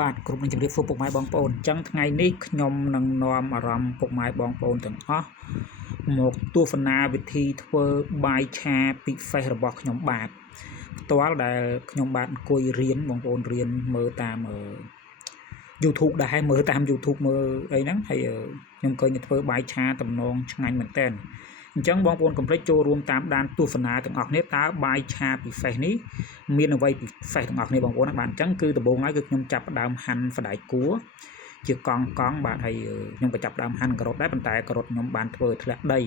បាទគ្រប់នឹងជម្រាបសួរពុកម៉ែបងប្អូនអញ្ចឹងថ្ងៃនេះខ្ញុំនឹងនាំអារម្មណ៍ពុកម៉ែបងប្អូនទាំងអស់មកទស្សនាវិធីធ្វើបាយឆាពីហ្វេសរបស់ខ្ញុំបាទផ្ទាល់ដែលខ្ញុំបាទអង្គុយរៀនបងប្អូនរៀនមើលតាម YouTube ដែរមើលតាម YouTube មើលអីហ្នឹងហើយខ្ញុំឃើញគេធ្វើបាយឆាតំណងឆ្ងាញ់មែនតើអញ្ចឹងបងប្អូនកុំភ្លេចចូលរួមតាមដានទស្សនាទាំងអស់គ្នាតើបាយឆាពីហ្វេសនេះមានអ្វីពិសេសទាំងអស់គ្នាបងប្អូនណាបាទអញ្ចឹងគឺដំបូងហើយគឺខ្ញុំចាប់ផ្ដើមហាន់សណ្តែកគួរជាកង់បាទហើយខ្ញុំក៏ចាប់ផ្ដើមហាន់ការ៉ុតដែរប៉ុន្តែការ៉ុតខ្ញុំបានធ្វើធ្លាក់ដី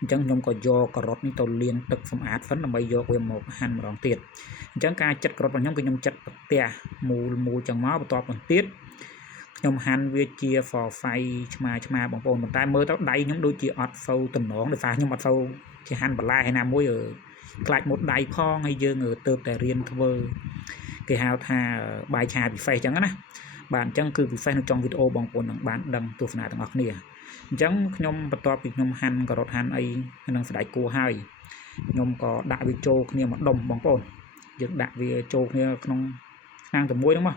អញ្ចឹងខ្ញុំក៏យកការ៉ុតនេះទៅលាងទឹកសម្អាតសិនដើម្បីយកវាមកហាន់ម្ដងទៀតអញ្ចឹងការចិតការ៉ុតរបស់ខ្ញុំគឺខ្ញុំចិតប្រទះមូលចឹងមកបន្ទាប់បន្ទៀតខ្ញុំហាន់វាជាហ្វហ្វៃឆ្មាបងប្អូនប៉ុន្តែមើលទៅដៃខ្ញុំដូចជាអត់សូវតំណងដោយសារខ្ញុំអត់សូវជាហាន់បន្លែហើយណាមួយខ្លាចមុតដៃផងហើយយើងទៅតែរៀនធ្វើគេហៅថាបាយឆាពិសេសអញ្ចឹងណាបាទអញ្ចឹងគឺពិសេសនៅtrongវីដេអូបងប្អូននឹងបានដឹងទស្សនាទាំងអស់គ្នាអញ្ចឹងខ្ញុំបន្ទាប់ពីខ្ញុំហាន់ការ៉ុតហាន់អីនឹងសណ្តែកគួរហើយខ្ញុំក៏ដាក់វាចូលគ្នាមកដុំបងប្អូនយើងដាក់វាចូលគ្នាក្នុងឆ្នាំងតែមួយហ្នឹងមក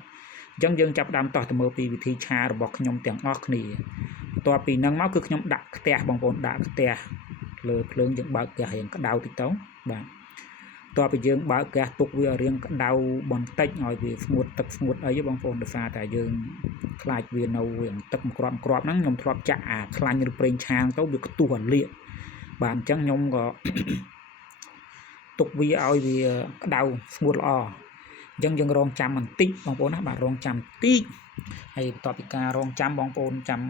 អញ្ចឹងយើងចាប់ដើមតោះទៅមើលពីវិធីឆារបស់ខ្ញុំទាំងអស់គ្នាបន្ទាប់ពីហ្នឹងមកគឺខ្ញុំដាក់ខ្ទះបងប្អូនដាក់ខ្ទះលើភ្លើងយើងបើកហ្គាសរៀងក្តៅតិចទៅបាទបន្ទាប់ពីយើងបើកហ្គាសទុកវារៀងក្តៅបន្តិចឲ្យវាស្ងួតទឹកស្ងួតអីបងប្អូនដោយសារតែយើងខ្លាចវានៅវាទឹកក្របហ្នឹងខ្ញុំធ្លាប់ចាក់អាខ្លាញ់ឬប្រេងឆាទៅវាខ្ទុះអាលៀកបាទអញ្ចឹងខ្ញុំក៏ទុកវាឲ្យវាក្តៅស្ងួតល្អអញ្ចឹងយើងរងចាំបន្តិចបងប្អូនណាបាទរងចាំបន្តិចហើយបន្ទាប់ពីការរងចាំបងប្អូនចាំ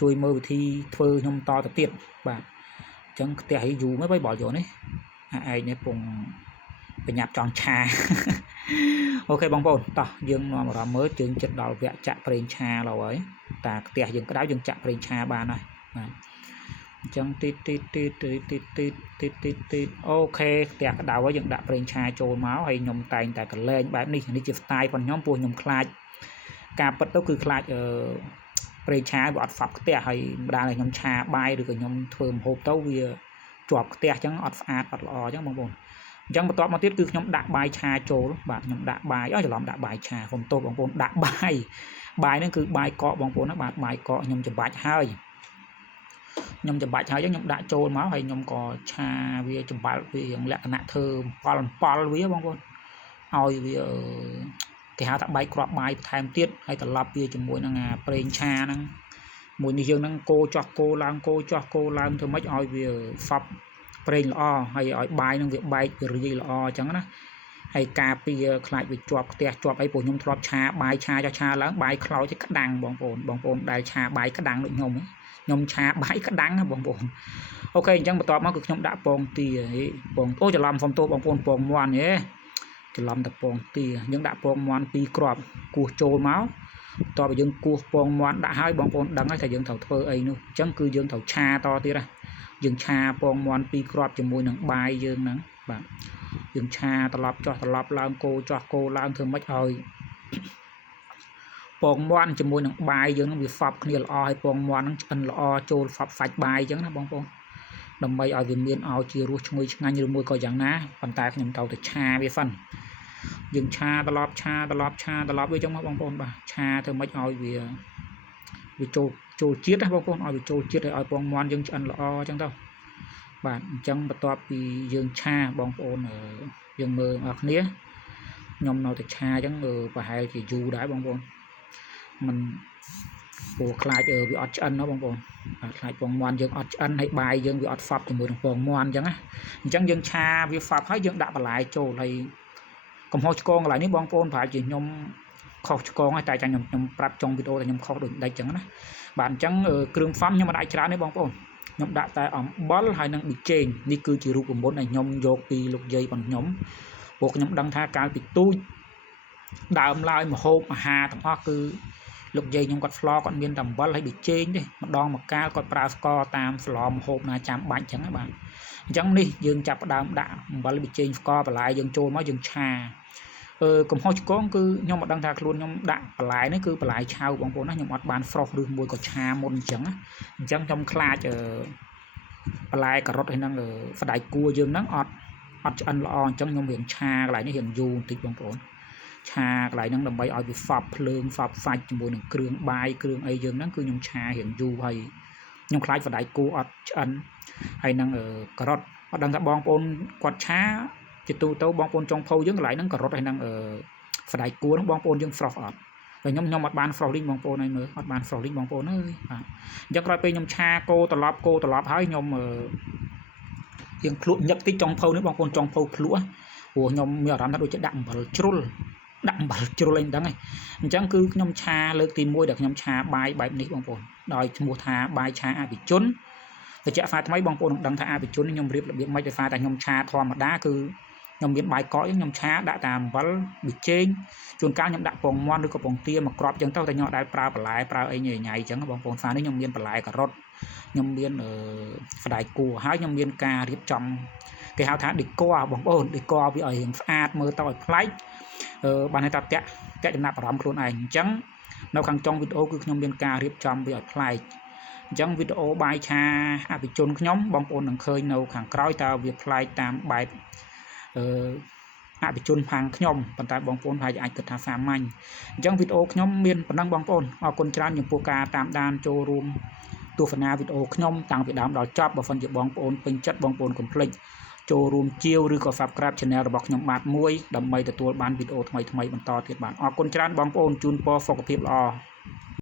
ជួយមើលវិធីធ្វើខ្ញុំតទៅទៀតបាទអញ្ចឹងខ្ទះយូរមែនបើបល់យកនេះឯងនេះពងបញ្ញាប់ចង់ឆាអូខេបងប្អូនតោះយើងនាំអារម្មណ៍មើលជើងចិត្តដល់វគ្គចាក់ប្រេងឆាแล้วហើយតាខ្ទះយើងក្តៅយើងចាក់ប្រេងឆាបានហើយបាទអញ្ចឹងទីអូខេផ្ទះក្តៅហើយយើងដាក់ប្រេងឆាចូលមកហើយខ្ញុំតែងតែកលែងបែបនេះជា style របស់ខ្ញុំព្រោះខ្ញុំខ្លាចការពិតទៅគឺខ្លាចប្រេងឆាវាអត់សប់ផ្ទះហើយម្ដងខ្ញុំឆាបាយឬក៏ខ្ញុំធ្វើម្ហូបទៅវាជាប់ផ្ទះអញ្ចឹងអត់ស្អាតអត់ល្អអញ្ចឹងបងប្អូនអញ្ចឹងបន្ទាប់មកទៀតគឺខ្ញុំដាក់បាយឆាចូលបាទខ្ញុំដាក់បាយច្រឡំដាក់បាយឆាខ្ញុំទោសបងប្អូនដាក់បាយហ្នឹងគឺបាយកកបងប្អូនណាបាទបាយកកខ្ញុំច្របាច់ហើយខ្ញុំច្របាច់ហើយខ្ញុំដាក់ចូលមកហើយខ្ញុំក៏ឆាវាច្បាល់វាលក្ខណៈធ្វើអំប៉ល់វាបងប្អូនឲ្យវាគេហៅថាបែកគ្រាប់បាយបន្ថែមទៀតហើយត្រឡប់វាជាមួយនឹងអាប្រេងឆាហ្នឹងមួយនេះយើងហ្នឹងកូរចោះកូរឡើងធ្វើម៉េចឲ្យវាសប់ប្រេងល្អហើយឲ្យបាយហ្នឹងវាបែកវារាយល្អអញ្ចឹងណាហើយការពារខ្លាចវាជាប់ផ្ទះជាប់អីព្រោះខ្ញុំធ្លាប់ឆាបាយឆាឡើងបាយខ្លោចក្តាំងបងប្អូនដែលឆាបាយក្តាំងដូចខ្ញុំឆាបាយក្តាំងណាបងប្អូនអូខេអញ្ចឹងបន្ទាប់មកគឺខ្ញុំដាក់ពងទាច្រឡំសុំទោសបងប្អូនពងមាន់ច្រឡំតែពងទាយើងដាក់ពងមាន់2គ្រាប់គោះចូលមកបន្ទាប់ពីយើងគោះពងមាន់ដាក់ហើយបងប្អូនដឹងហើយថាយើងត្រូវធ្វើអីនោះអញ្ចឹងគឺយើងត្រូវឆាតទៀតណាយើងឆាពងមាន់2គ្រាប់ជាមួយនឹងបាយយើងហ្នឹងបាទយើងឆាត្រឡប់ចុះត្រឡប់ឡើងកូរចុះកូរឡើងធ្វើម៉េចឲ្យពងមាន់ជាមួយនឹងបាយយើងនឹងវាសប់គ្នាល្អហើយពងមាន់នឹងឆ្អិនល្អចូលសប់សាច់បាយអញ្ចឹងណាបងប្អូនដើម្បីឲ្យវាមានឲ្យជារសឈ្ងុយឆ្ងាញ់ឬមួយក៏យ៉ាងណាប៉ុន្តែខ្ញុំត្រូវតែឆាវាសិនយើងឆាត្រឡប់វាអញ្ចឹងមកបងប្អូនបាទឆាធ្វើម៉េចឲ្យវាចូលជាតិណាបងប្អូនឲ្យវាចូលជាតិហើយឲ្យពងមាន់យើងឆ្អិនល្អអញ្ចឹងទៅបាទអញ្ចឹងបន្ទាប់ពីយើងឆាបងប្អូនយើងមើលអ្នកគ្នាខ្ញុំនៅតែឆាអញ្ចឹងប្រហែលជាយូរដែរបងប្អូនมันព្រោះខ្លាចវាអត់ឆ្អិនណាបងប្អូនបាទខ្លាចពងមាន់យើងអត់ឆ្អិនហើយបាយយើងវាអត់សប់ជាមួយនឹងពងមាន់អញ្ចឹងណាអញ្ចឹងយើងឆាវាសប់ហើយយើងដាក់បន្លែចូលហើយកំហុសឆ្គងកន្លែងនេះបងប្អូនប្រហែលជាខ្ញុំខុសឆ្គងហើយតែចាខ្ញុំប្រាប់ចុងវីដេអូថាខ្ញុំខុសដូចដេចអញ្ចឹងណាបាទអញ្ចឹងគ្រឿងផ្សំខ្ញុំមិនដាក់ច្រើនទេបងប្អូនខ្ញុំដាក់តែអំបិលហើយនឹងប៊ីចេងនេះគឺជារូបមន្តដែលខ្ញុំយកពីលោកយាយរបស់ខ្ញុំពួកខ្ញុំដឹងថាកាលពីទូចដើមឡើយម្ហូបអាហារទាំងអស់គឺលោកយាយខ្ញុំគាត់ស្លគាត់មានតែអំបិលហើយប៊ីចេងទេម្ដងមកកាលគាត់ប្រើស្ករតាមស្លម្ហូបណាចាំបាច់អញ្ចឹងណាបាទអញ្ចឹងនេះយើងចាប់ផ្ដើមដាក់អំបិលប៊ីចេងស្ករបន្លែយើងចូលមកយើងឆាកំហុសឆ្គងគឺខ្ញុំមិនដឹងថាខ្លួនខ្ញុំដាក់បន្លែនេះគឺបន្លែឆៅបងប្អូនណាខ្ញុំអត់បានហ្វ្រោះឬមួយក៏ឆាមុនអញ្ចឹងខ្ញុំខ្លាចបន្លែការ៉ុតហើយនឹងសណ្តែកគួរយើងហ្នឹងអត់ឆ្អិនល្អអញ្ចឹងខ្ញុំរៀងឆាកន្លែងនេះរៀងយូរបន្តិចបងប្អូន ឆាកន្លែងហ្នឹងដើម្បីឲ្យវាហ្វប់ភ្លើងហ្វប់សាច់ជាមួយនឹងគ្រឿងបាយគ្រឿងអីយើងហ្នឹងគឺខ្ញុំឆារៀងយូរហើយខ្ញុំខ្លាចសណ្តែកគួរអត់ឆ្អិនហើយនឹងការ៉ុតអត់ដឹងថាបងប្អូនគាត់ឆាជាទូទៅបងប្អូនចុងភៅយើងកន្លែងហ្នឹងការ៉ុតហើយនឹងសណ្តែកគួរហ្នឹងបងប្អូនយើង frost អត់តែខ្ញុំអត់បាន frost លីងបងប្អូនឲ្យមើលអត់បាន frost លីងបងប្អូនអើយបាទអញ្ចឹងក្រោយពេលខ្ញុំឆាគោត្រឡប់ហើយខ្ញុំយើងភ្លក់ញឹកតិចចុងភៅនេះបងប្អូនចុងភៅភ្លក់ព្រោះខ្ញុំមានអារម្មណ៍ថាដូចជាដាក់អំបិលជ្រុលអីមិនដឹងទេអញ្ចឹងគឺខ្ញុំឆាលើកទី1ដែលខ្ញុំឆាបាយបែបនេះបងប្អូនដោយឈ្មោះថាបាយឆាអភិជនបច្ចៈហ្វាថ្មីបងប្អូននឹងដឹងថាអភិជនខ្ញុំរៀបរបៀបម៉េចដោយសារតែខ្ញុំឆាធម្មតាគឺខ្ញុំមានបាយកកខ្ញុំឆាដាក់តាមអំបិលប៊ីចេងជួនកាលខ្ញុំដាក់ពងមាន់ឬក៏ពងទាមកគ្រាប់អញ្ចឹងទៅតែខ្ញុំអត់ដែលប្រើបន្លែប្រើអីញ៉ៃអញ្ចឹងបងប្អូនហ្វានេះខ្ញុំមានបន្លែការ៉ុតខ្ញុំមានសណ្តែកគួរហើយខ្ញុំមានការរៀបចំគេហៅថា decor បងប្អូន decor វាឲ្យរៀងស្អាតមើលទៅឲ្យប្លែកបានន័យថាតាក់ចំណាប់អារម្មណ៍ខ្លួនឯងអញ្ចឹងនៅខាងចុងវីដេអូគឺខ្ញុំមានការរៀបចំវាឲ្យប្លែកអញ្ចឹងវីដេអូបាយឆាអភិជនខ្ញុំបងប្អូននឹងឃើញនៅខាងក្រោយតើវាប្លែកតាមបែបអភិជនខាងខ្ញុំប៉ុន្តែបងប្អូនប្រហែលអាចគិតថាសាមញ្ញអញ្ចឹងវីដេអូខ្ញុំមានប៉ុណ្ណឹងបងប្អូនអរគុណច្រើនចំពោះការតាមដានចូលរួមទស្សនាវីដេអូខ្ញុំតាំងពីដើមដល់ចប់បើសិនជាបងប្អូនពេញចិត្តបងប្អូនកុំភ្លេចចូលរួមជាវឬក៏ Subscribe Channel របស់ខ្ញុំបាទមួយដើម្បីទទួលបានវីដេអូថ្មីៗបន្តទៀតបាទអរគុណច្រើនបងប្អូនជូនពរសុខភាពល្អ